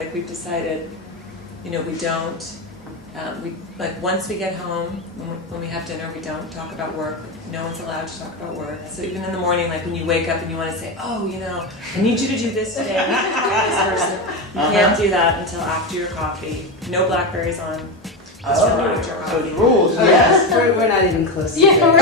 Like we've decided, we don't, like once we get home, when we have dinner, we don't talk about work. No one's allowed to talk about work. So even in the morning, like when you wake up and you want to say, oh, I need you to do this today. I need you to do this person. You can't do that until after your coffee. No Blackberries on. After your coffee. So rules, yes. We're not even close to Yeah, we're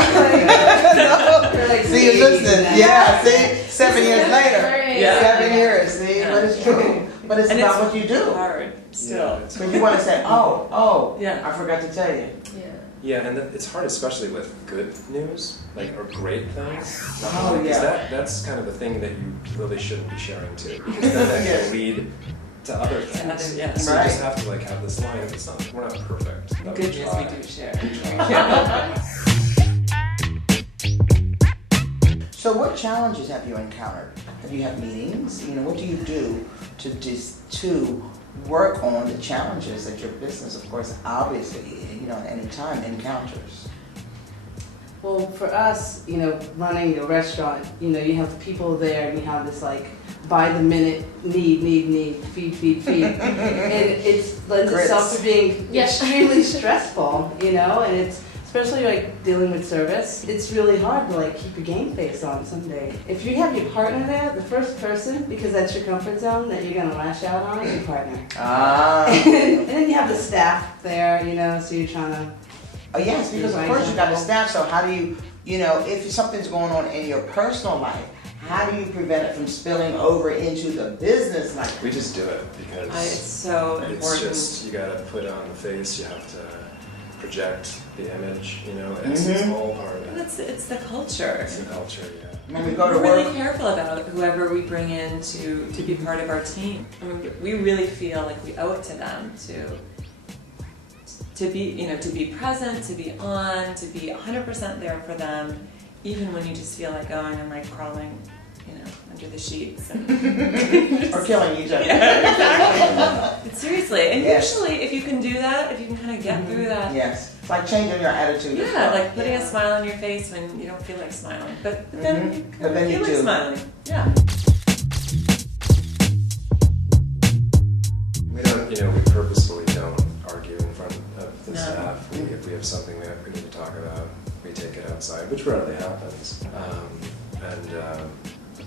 like See, you listen. Yeah, see, 7 years later. Right. Yeah. 7 years, see, Yeah. but it's true. But it's And about it's what you do. hard still. But you want to say, oh, Yeah. I forgot to tell you. Yeah, and it's hard, especially with good news, or great things. Oh, Because yeah. that's kind of the thing that you really shouldn't be sharing too. Because then that Yes. can lead to other things. Yeah. So Right. you just have to have this line. It's not, we're not perfect. but Good we news try. we do share. So what challenges have you encountered? Have you had meetings? What do you do to work on the challenges that your business, of course, obviously, at any time encounters? Well, for us, running a restaurant, you have people there and you have this by the minute need, feed. And it lends itself to being Yes. extremely stressful, and it's especially dealing with service. It's really hard to keep your game face on someday. If you have your partner there, the first person, because that's your comfort zone that you're gonna lash out on is your partner. And then you have the staff there, so you're trying to. Oh, yes, because of course you got to staff, so how do you, if something's going on in your personal life, how do you prevent it from spilling over into the business life? We just do it because It's so it's important. just, you gotta put on the face, you have to project the image, it's all part of But it. it's the culture. It's the culture, yeah. When we go to We're really work, careful about whoever we bring in to be part of our team. I mean, we really feel like we owe it to them to be present, to be on, to be 100% there for them, even when you just feel like going and crawling, under the sheets. And or killing each other. Yeah, exactly. But seriously, and Yes. usually if you can do that, if you can kind of get through that, Yes, it's like changing your attitude as yeah, well. like putting a smile on your face when you don't feel like smiling, but then you But then you feel like do. smiling. Yeah. We don't, we purposefully don't argue in front of the No. staff. If we have something we need to talk about, we take it outside, which rarely happens.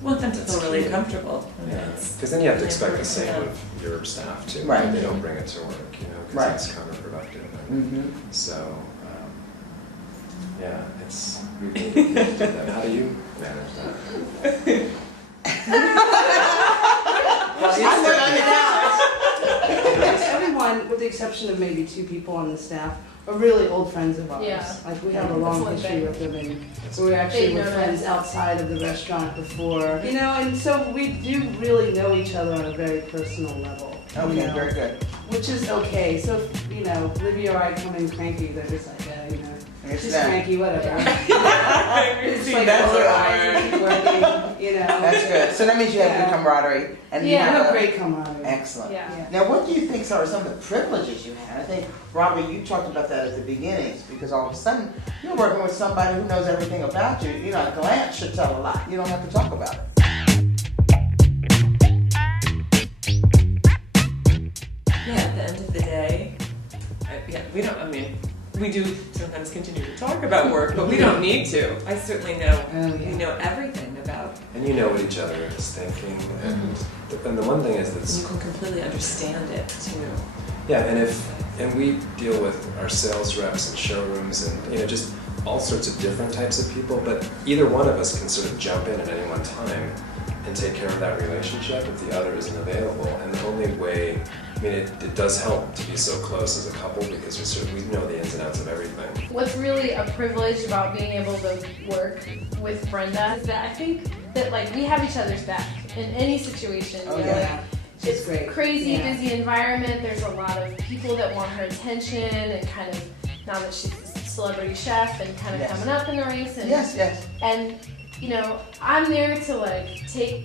Want them to That's feel really key. comfortable. I mean, Yeah, it's because then you have to really expect the important same for of your staff too. Right. They don't bring it to work, because Right. it's counterproductive. Mm-hmm. So, yeah, we really need to do that. How do you manage that? Everyone, with the exception of maybe 2 people on the staff, are really old friends of ours. Yeah. We have a long That's one history thing. with them, and we actually were They've known friends us. outside of the restaurant before. And so we do really know each other on a very personal level. Okay, very good. Which is okay. So if Livia or I come in cranky, they're just like, It's she's that. cranky, whatever. It's See, like that's polar what eyes and keep working, That's good. So that means you have good Yeah. camaraderie. And you Yeah. We have have great camaraderie. Excellent. Yeah. Now, what do you think are some of the privileges you had? I think, Robbie, you talked about that at the beginnings, because all of a sudden, you're working with somebody who knows everything about you. A glance should tell a lot. You don't have to talk about it. Yeah, at the end of the day, we do sometimes continue to talk about work, but we don't need to. I certainly know, we know everything about, And you know what each other is thinking, and the one thing is and you that's, can completely understand it too. yeah, and we deal with our sales reps and showrooms and, just all sorts of different types of people, but either one of us can sort of jump in at any one time and take care of that relationship if the other isn't available. And the only way, it does help to be so close as a couple because we know the ins and outs of everything. What's really a privilege about being able to work with Brenda is that I think that we have each other's back in any situation. Oh, you know, yeah. She's great. Crazy, Yeah. busy environment. There's a lot of people that want her attention, and kind of now that she's a celebrity chef and kind of Yes. coming up in the race. And, Yes, yes. And I'm there to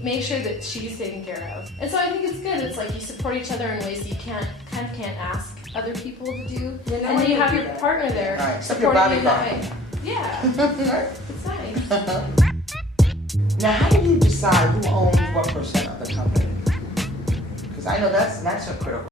make sure that she's taken care of. And so I think it's good. It's you support each other in ways that you can't ask other people to do. Yeah, no And one then you can have do your that. partner there Right, except your supporting you in that bodyguard. way. Yeah, it's nice. Now, how do you decide who owns what percent of the company? Because Because I know that's a critical